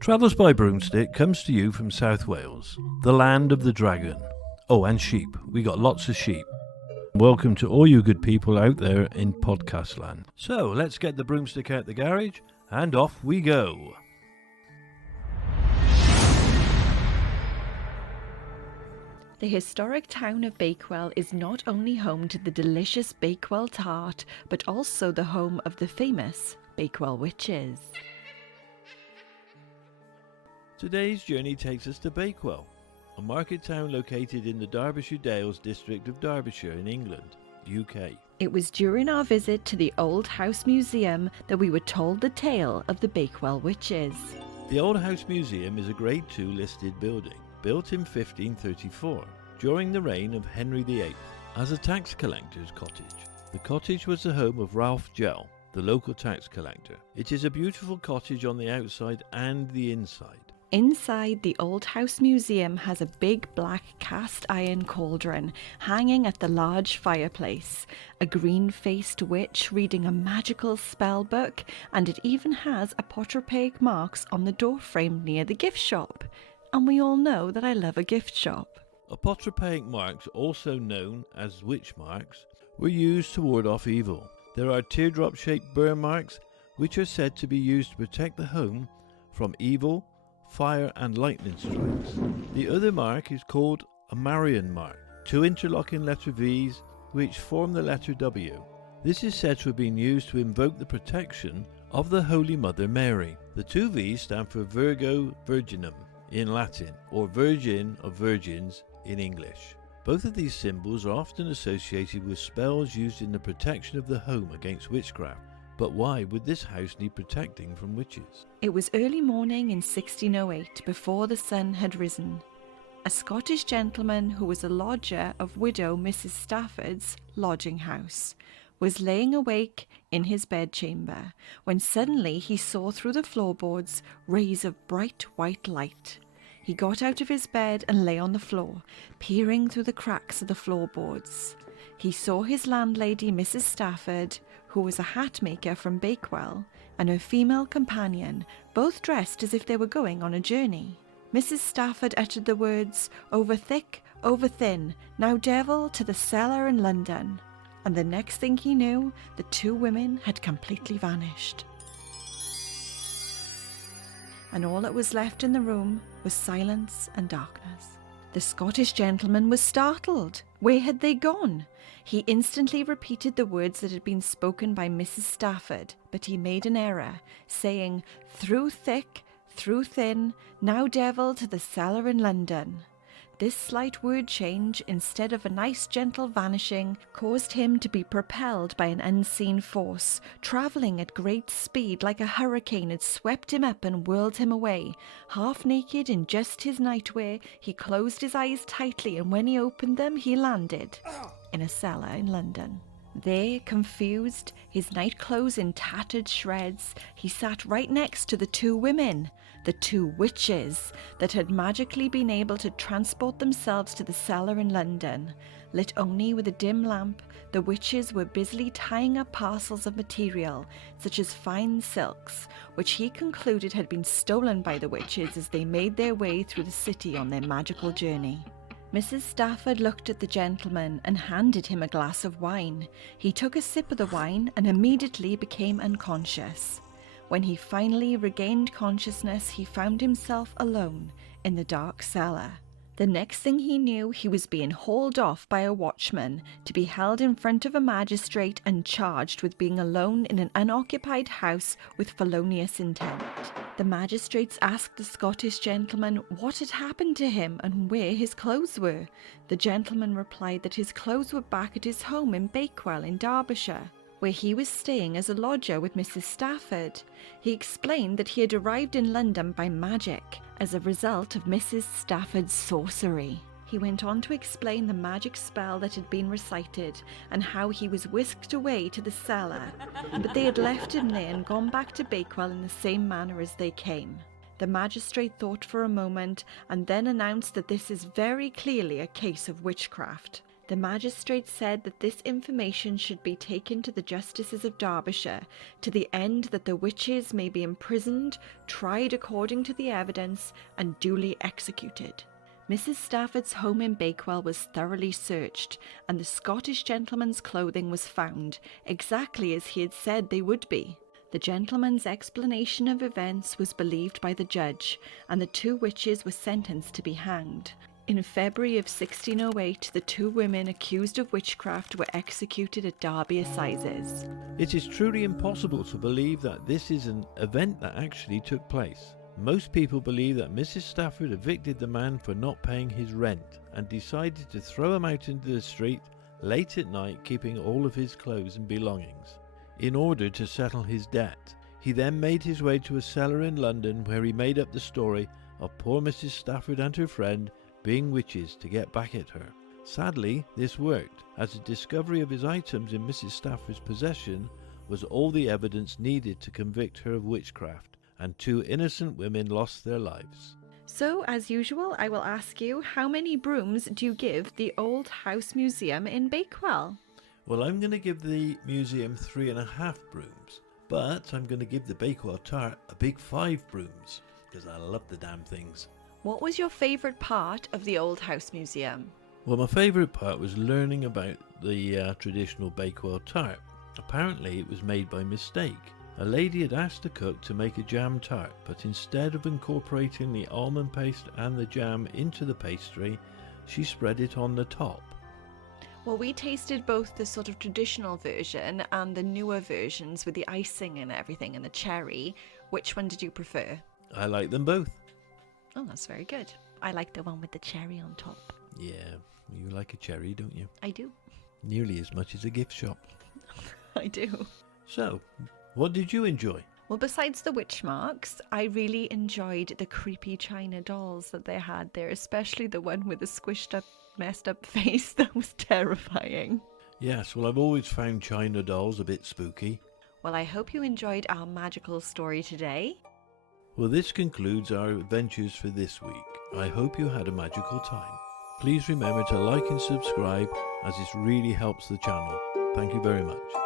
Travels by Broomstick comes to you from South Wales, the land of the dragon. Oh, and sheep. We got lots of sheep. Welcome to all you good people out there in podcast land. So, let's get the broomstick out the garage, and off we go. The historic town of Bakewell is not only home to the delicious Bakewell tart, but also the home of the famous Bakewell Witches. Today's journey takes us to Bakewell, a market town located in the Derbyshire Dales district of Derbyshire in England, UK. It was during our visit to the Old House Museum that we were told the tale of the Bakewell Witches. The Old House Museum is a Grade II listed building, built in 1534, during the reign of Henry VIII, as a tax collector's cottage. The cottage was the home of Ralph Gell, the local tax collector. It is a beautiful cottage on the outside and the inside. Inside, the Old House Museum has a big black cast iron cauldron hanging at the large fireplace, a green-faced witch reading a magical spell book, and it even has apotropaic marks on the doorframe near the gift shop. And we all know that I love a gift shop. Apotropaic marks, also known as witch marks, were used to ward off evil. There are teardrop-shaped burr marks, which are said to be used to protect the home from evil, fire and lightning strikes. The other mark is called a Marian mark, two interlocking letter V's which form the letter W. This is said to have been used to invoke the protection of the Holy Mother Mary. The two V's stand for Virgo Virginum in Latin, or Virgin of Virgins in English. Both of these symbols are often associated with spells used in the protection of the home against witchcraft. But why would this house need protecting from witches? It was early morning in 1608, before the sun had risen. A Scottish gentleman who was a lodger of widow Mrs. Stafford's lodging house was laying awake in his bedchamber when suddenly he saw through the floorboards rays of bright white light. He got out of his bed and lay on the floor, peering through the cracks of the floorboards. He saw his landlady, Mrs. Stafford, who was a hat maker from Bakewell, and her female companion, both dressed as if they were going on a journey. Mrs. Stafford uttered the words, "Over thick, over thin, now devil to the cellar in London." And the next thing he knew, the two women had completely vanished. And all that was left in the room was silence and darkness. The Scottish gentleman was startled. Where had they gone? He instantly repeated the words that had been spoken by Mrs. Stafford, but he made an error, saying, "Through thick, through thin, now devil to the cellar in London." This slight word change, instead of a nice gentle vanishing, caused him to be propelled by an unseen force. Travelling at great speed like a hurricane, it swept him up and whirled him away. Half naked in just his nightwear, he closed his eyes tightly, and when he opened them, he landed in a cellar in London. There, confused, his nightclothes in tattered shreds, he sat right next to the two women, the two witches, that had magically been able to transport themselves to the cellar in London. Lit only with a dim lamp, the witches were busily tying up parcels of material, such as fine silks, which he concluded had been stolen by the witches as they made their way through the city on their magical journey. Mrs. Stafford looked at the gentleman and handed him a glass of wine. He took a sip of the wine and immediately became unconscious. When he finally regained consciousness, he found himself alone in the dark cellar. The next thing he knew, he was being hauled off by a watchman to be held in front of a magistrate and charged with being alone in an unoccupied house with felonious intent. The magistrates asked the Scottish gentleman what had happened to him and where his clothes were. The gentleman replied that his clothes were back at his home in Bakewell in Derbyshire, where he was staying as a lodger with Mrs. Stafford. He explained that he had arrived in London by magic as a result of Mrs. Stafford's sorcery. He went on to explain the magic spell that had been recited and how he was whisked away to the cellar, but they had left him there and gone back to Bakewell in the same manner as they came. The magistrate thought for a moment and then announced that this is very clearly a case of witchcraft. The magistrate said that this information should be taken to the justices of Derbyshire, to the end that the witches may be imprisoned, tried according to the evidence, and duly executed. Mrs. Stafford's home in Bakewell was thoroughly searched, and the Scottish gentleman's clothing was found, exactly as he had said they would be. The gentleman's explanation of events was believed by the judge, and the 2 witches were sentenced to be hanged. In February of 1608, the 2 women accused of witchcraft were executed at Derby Assizes. It is truly impossible to believe that this is an event that actually took place. Most people believe that Mrs. Stafford evicted the man for not paying his rent and decided to throw him out into the street late at night, keeping all of his clothes and belongings. In order to settle his debt, he then made his way to a cellar in London where he made up the story of poor Mrs. Stafford and her friend being witches to get back at her. Sadly, this worked, as the discovery of his items in Mrs. Stafford's possession was all the evidence needed to convict her of witchcraft, and 2 innocent women lost their lives. So, as usual, I will ask you, how many brooms do you give the Old House Museum in Bakewell? Well, I'm going to give the museum 3.5 brooms, but I'm going to give the Bakewell Tart a big 5 brooms, because I love the damn things. What was your favourite part of the Old House Museum? Well, my favourite part was learning about the traditional Bakewell Tart. Apparently it was made by mistake. A lady had asked the cook to make a jam tart, but instead of incorporating the almond paste and the jam into the pastry, she spread it on the top. Well, we tasted both the sort of traditional version and the newer versions with the icing and everything and the cherry. Which one did you prefer? I like them both. Oh, that's very good. I like the one with the cherry on top. Yeah, you like a cherry, don't you? I do. Nearly as much as a gift shop. I do. So, what did you enjoy? Well, besides the witch marks, I really enjoyed the creepy china dolls that they had there, especially the one with the squished up, messed up face. That was terrifying. Yes, well, I've always found china dolls a bit spooky. Well, I hope you enjoyed our magical story today. Well, this concludes our adventures for this week. I hope you had a magical time. Please remember to like and subscribe, as this really helps the channel. Thank you very much.